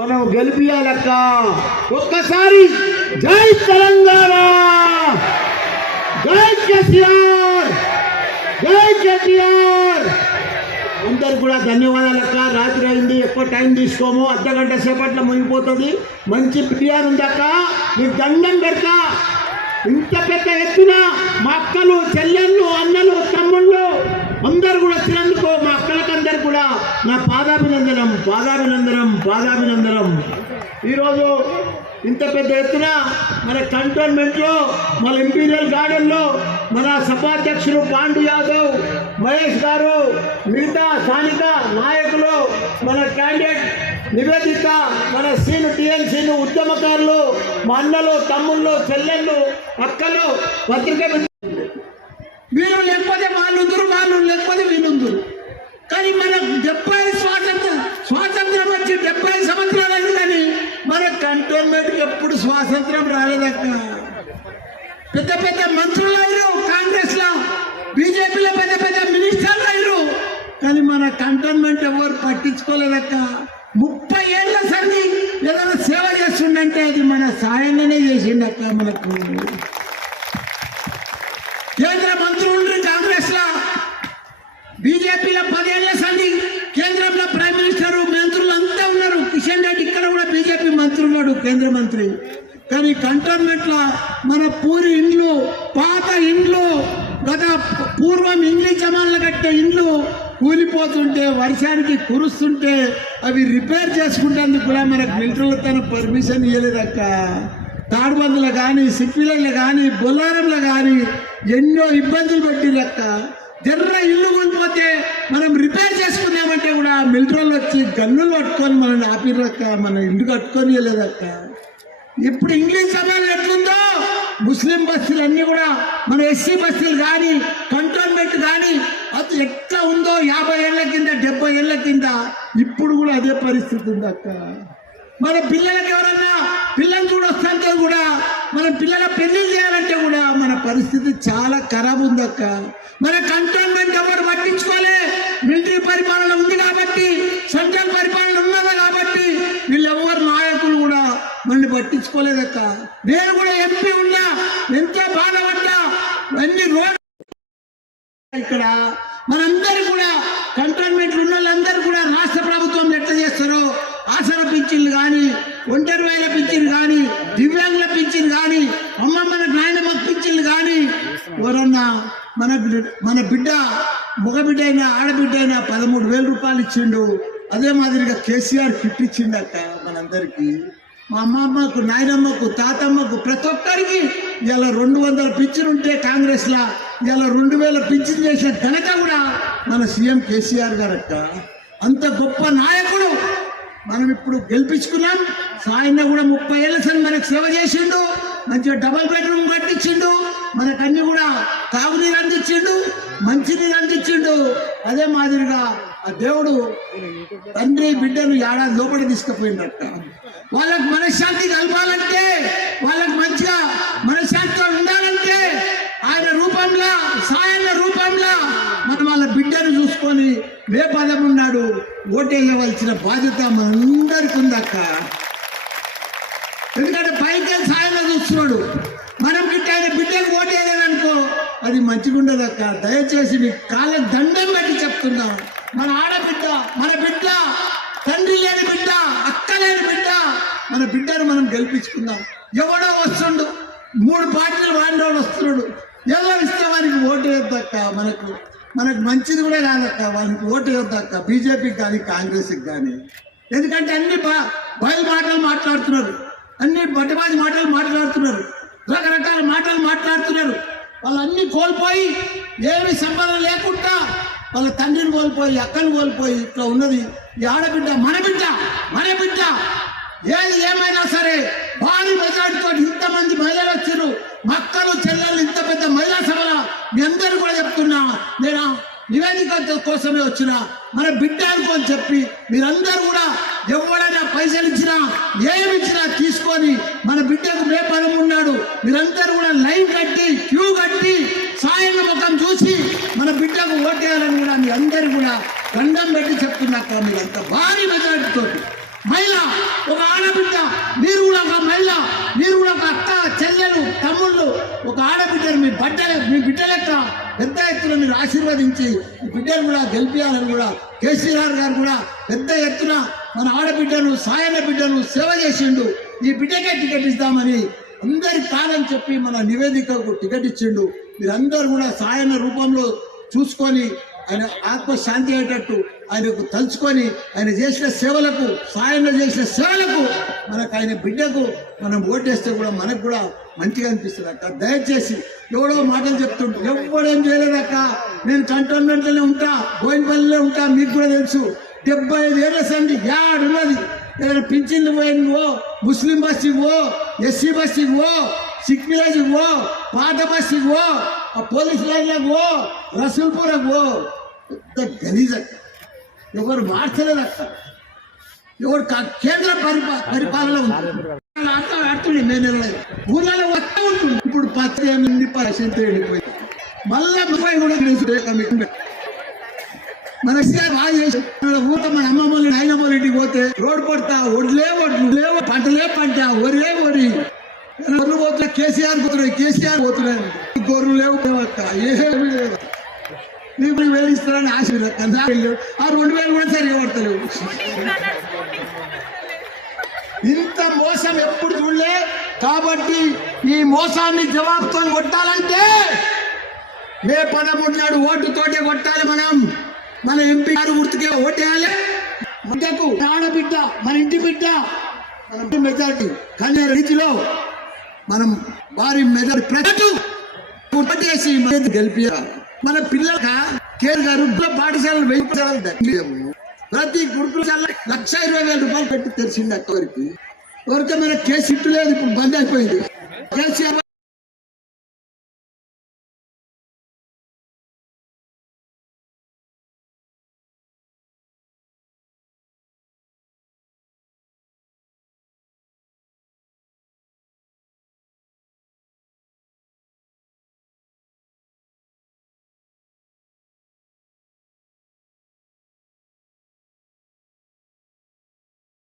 మనం గెలిపియాలక్క. ఒక్కసారి జై తెలంగాణ, జై కేసీఆర్, జై కేటీఆర్. అందరు కూడా ధన్యవాదాలక్క. రాత్రి అయింది, ఎక్కువ టైం తీసుకోము, అర్ధగంట సేపట్లో మునిగిపోతుంది. మంచి పిఆర్ ఉందక్క, మీకు దండం పెడతా. ఇంత పెద్ద ఎత్తున మా అక్కలు, చెల్లెళ్ళు, అన్నలు, తమ్ముళ్ళు అందరు కూడా వచ్చినందుకు మా అక్కలకందరు కూడా నా పాదాభినందనం, పాదాభినందనం, పాదాభినందనం. ఈరోజు ఇంత పెద్ద ఎత్తున మన కంటోన్మెంట్లో, మన ఇంపీరియల్ గార్డెన్లో మన సభాధ్యక్షులు పాండు యాదవ్, మహేష్ గారు, మిగతా స్థానిక నాయకులు, మన క్యాండిడేట్ నివేదిత, మన సీను టీఎల్సీను, ఉద్యమకారులు, మా అన్నలు, తమ్ముళ్ళు, చెల్లెళ్ళు, అక్కలు, పత్రిక వీరు లేకపోతే వాళ్ళుందరు, వాళ్ళు లేకపోతే వీళ్ళుందరు. కానీ మనకు 70 స్వాతంత్రం వచ్చి 70 సంవత్సరాలు అయింది, కానీ మన కంటోన్మెంట్కి ఎప్పుడు స్వాతంత్రం రాలేదక్క. పెద్ద పెద్ద మంత్రులు అయ్యారు కాంగ్రెస్లో, బీజేపీలో పెద్ద పెద్ద మినిస్టర్లు అయ్యారు, కానీ మన కంటోన్మెంట్ ఎవరు పట్టించుకోలేదక్క. 30 ఏళ్ళ సంది ఏదైనా సేవ చేస్తుండంటే అది మన సాయంగానే చేసిండక్క. మనకు కేంద్ర మంత్రులు కాంగ్రెస్ లో, బీజేపీలో 10 ఏళ్ల సంది కేంద్రంలో ప్రైమ్ మినిస్టర్, మంత్రులు అంతా ఉన్నారు. కిషన్ రెడ్డి ఇక్కడ కూడా బీజేపీ మంత్రి ఉన్నాడు, కేంద్ర మంత్రి. కానీ కంటోన్మెంట్ లో మన పూరి ఇండ్లు, పాత ఇండ్లు, గత పూర్వం ఇంగ్లీష్ జమాన్లు కట్టే ఇండ్లు కూలిపోతుంటే, వర్షానికి కురుస్తుంటే అవి రిపేర్ చేసుకుంటేందుకు కూడా మనకు మిలిటరీలతో పర్మిషన్ ఇవ్వలేదక్క. తాడుబందులు కానీ, సిప్పిలలో కానీ, బొల్లారంలో కానీ ఎన్నో ఇబ్బందులు పెట్టిరక్క. జర్ర ఇల్లు కూలిపోతే మనం రిపేర్ చేసుకున్నామంటే కూడా మిలిటరీలు వచ్చి గన్నులు పట్టుకొని మనల్ని ఆపిరక్క, మన ఇల్లు కట్టుకొని వెళ్ళేదక్క. ఇప్పుడు ఇంగ్లీష్ సమాజం ఎట్లుందో ముస్లిం బస్తీలు అన్నీ కూడా, మన ఎస్సీ బస్తీలు కానీ, కంటోన్మెంట్ కానీ అది ఎట్లా ఉందో 50 ఏళ్ల కింద, 70 ఏళ్ల కింద, ఇప్పుడు కూడా అదే పరిస్థితి ఉందక్క. మన పిల్లలకి ఎవరన్నా పిల్లలు చూడొస్తుంటే కూడా, మన పిల్లల పెళ్లి చేయాలంటే కూడా మన పరిస్థితి చాలా ఖరాబ్ ఉందక్క. మన కంటోన్మెంట్ ఎవరు పట్టించుకోలే. మిలిటరీ పరిపాలన ఉంది కాబట్టి, సెంట్రల్ పరిపాలన ఉన్నది కాబట్టి వీళ్ళెవరు నాయకులు కూడా మనల్ని పట్టించుకోలేదక్క. నేను కూడా ఎంపీ ఉన్నా, ఎంతో బాధపడ్డా. అన్ని రోడ్లు ఇక్కడ మనందరూ కూడా కంటోన్మెంట్లు ఉన్న వాళ్ళందరూ కూడా రాష్ట్ర ప్రభుత్వం ఎట్లా చేస్తారో ఆసరా పింఛన్లు కానీ, ఒంటరి వేల పింఛన్లు కానీ, దివ్యాంగుల పింఛన్లు కానీ, అమ్మమ్మల నాయనమ్మ పింఛన్లు కానీ, ఎవరన్నా మన బిడ్డ, మగబిడ్డ అయినా ఆడబిడ్డ అయినా 13,000 రూపాయలు ఇచ్చిండు. అదే మాదిరిగా కేసీఆర్ కిట్ ఇచ్చిండక్క మనందరికీ. మా అమ్మమ్మకు, నాయనమ్మకు, తాతమ్మకు, ప్రతి ఒక్కరికి ఇలా 200 పింఛన్ ఉంటే కాంగ్రెస్లో ఇలా 2,000 పింఛన్ చేసే ఘనత కూడా మన సీఎం కేసీఆర్ గారక్క. అంత గొప్ప నాయకుడు మనం ఇప్పుడు గెలిపించుకున్నాం. సాయన్న కూడా 30 ఏళ్ళ సరి మనకు సేవ చేసిండు, మంచిగా డబల్ బెడ్రూమ్ కట్టించిండు, మనకన్నీ కూడా తాగునీరు అందించిండు, మంచినీరు అందించిండు. అదే మాదిరిగా ఆ దేవుడు తండ్రి బిడ్డను ఏడాది లోపల తీసుకుపోయిందట. వాళ్ళకు మనశ్శాంతి కలపాలంటే, వాళ్ళకు మంచిగా మనశ్శాంతితో ఉండాలంటే ఆయన రూపంలో, సాయన్న రూపంలో మనం వాళ్ళ బిడ్డను చూసుకొని ఏ పదం ఉన్నాడు ఓటేయవలసిన బాధ్యత మనందరికీ ఉందక్క. ఎందుకంటే పైకి సాయన్న చూస్తున్నాడు, మనం బిడ్డ ఆయన బిడ్డకు ఓటేయలేదనుకో అది మంచిగా ఉండదక్క. దయచేసి మీ కాళ్ళకి దండం పెట్టి చెప్తున్నా, మన ఆడబిడ్డ, మన బిడ్డ, తండ్రి లేని బిడ్డ, అక్క లేని బిడ్డ, మన బిడ్డను మనం గెలిపించుకుందాం. ఎవడో వస్తుండు, 3 పార్టీలు వాడిన వాళ్ళు వస్తున్నాడు, ఏదో ఇస్తే వారికి ఓటు వేయొద్దక్క. మనకు మంచిది కూడా కాదక్క, వారికి ఓటు వేయొద్దక్క, బీజేపీకి కానీ కాంగ్రెస్కి కానీ. ఎందుకంటే అన్ని బయలు మాటలు మాట్లాడుతున్నారు, అన్ని బట్టబాజీ మాటలు మాట్లాడుతున్నారు, రకరకాల మాటలు మాట్లాడుతున్నారు. వాళ్ళన్నీ కోల్పోయి, ఏమి సంబంధం లేకుండా వాళ్ళ తండ్రిని కోల్పోయి, అక్కని కోల్పోయి ఇట్లా ఉన్నది. ఈ ఆడబిడ్డ మన బిడ్డ, మన బిడ్డ. ఏది ఏమైనా సరే భారీ మెజార్టీతో ఇంతమంది మహిళలు వచ్చారు, మక్కలు, చెల్లెళ్ళు, ఇంత పెద్ద మహిళా సభలో మీ అందరూ కూడా చెప్తున్నా, నేను నివేదిక కోసమే వచ్చిన మన బిడ్డ అనుకోని చెప్పి మీరందరూ కూడా ఎవడైనా పైసలు ఇచ్చినా, ఏమి ఇచ్చినా తీసుకొని మన బిడ్డకు రేపనం ఉన్నాడు. మీరందరూ కూడా లైన్ కట్టి, క్యూ కట్టి, సాయన్న ముఖం చూసి మన బిడ్డకు ఓటేయాలని కూడా మీ అందరూ కూడా దండం పెట్టి చెప్తున్నాక. మీరంతా భారీ మెజార్టీతో మహిళ ఒక ఆడబిడ్డ, మీరు కూడా ఒక మహిళ, మీరు కూడా ఒక అక్క చెల్లెలు తమ్ముళ్ళు, ఒక ఆడబిడ్డను మీ బిడ్డ లెక్క పెద్ద ఎత్తున మీరు ఆశీర్వదించి ఈ బిడ్డను కూడా గెలిపించాలని కూడా కేసీఆర్ గారు కూడా పెద్ద ఎత్తున మన ఆడబిడ్డను సాయన బిడ్డను సేవ చేసిండు. ఈ బిడ్డకే టికెట్ ఇద్దామని అందరి కాదని చెప్పి మన నివేదికకు టికెట్ ఇచ్చిండు. మీరందరూ కూడా సాయన రూపంలో చూసుకొని ఆయన ఆత్మశాంతి అయ్యేటట్టు ఆయనకు తలుచుకొని ఆయన చేసిన సేవలకు సాయన చేసిన సేవలకు మనకు ఆయన బిడ్డకు మనం ఓటేస్తే కూడా మనకు కూడా మంచిగా అనిపిస్తుంది అక్క. దయచేసి ఎవడో మాటలు చెప్తుంటు ఎవడేం చేయలేదక్క, నేను కంటోన్మెంట్లోనే ఉంటా, బోయినపల్లిలో ఉంటా, మీకు కూడా తెలుసు. 75 ఏళ్ళ సంది యాడున్నది. ఏదైనా పింఛన్లు పోయినవో, ముస్లిం బస్ ఇవ్వో, ఎస్సీ బస్ ఇవ్వో, సిక్ విలేజ్ ఇవ్వో, పాత బస్ ఇవ్వో, ఆ పోలీస్ లైన్లకు పో, రసూల్పురకు పో. పెద్ద గలీజ్ అక్క, ఎవరు మార్చలేదు అక్క. ఎవరు కేంద్ర పరిపాలన ఆడుతుండే మే నెలలో ఊళ్ళలో వస్తూ ఉంటుంది. ఇప్పుడు 18% వెళ్ళిపోయింది. మళ్ళా ముప్పై కూడా మన బాగా చేసి ఊట మన అమ్మమ్మలు నాయనమ్మలు ఇంటికి పోతే రోడ్డు పడతా ఒడ్లే పంటలే పంట ఒరే ఒరి ఒర్రు పోతున్నా. కేసీఆర్ పోతున్నాయి గొర్రెలు లేవు ఏమీ లేదు. మీకు 1000 ఇస్తారని ఆశ వెళ్ళావు. ఆ 2000 కూడా సరిగా పడతలేవు. ఇంత మోసం ఎప్పుడు చూడలే. కాబట్టి ఈ మోసాన్ని జవాబుతో కొట్టాలంటే మే 13 నాడు ఓటుతోటే కొట్టాలి. మన ఎంపీ గారు గుర్తుకే ఓటేయాలి. ముందుకు ఆడబిడ్డ, మన ఇంటి బిడ్డ, మన మెజార్టీ కన్యా రీతిలో మనం వారి మెజార్టీ ప్రజలు గెలిపియాలి. మన పిల్లల కేర్ గారు పాఠశాలలు 1000 ప్రతి గురుకుల 1,20,000 రూపాయలు పెట్టి తెరిచింది అక్కడికి. ఎవరికే మన కేసు ఇట్టు లేదు, ఇప్పుడు బంద్ అయిపోయింది. కేసీఆర్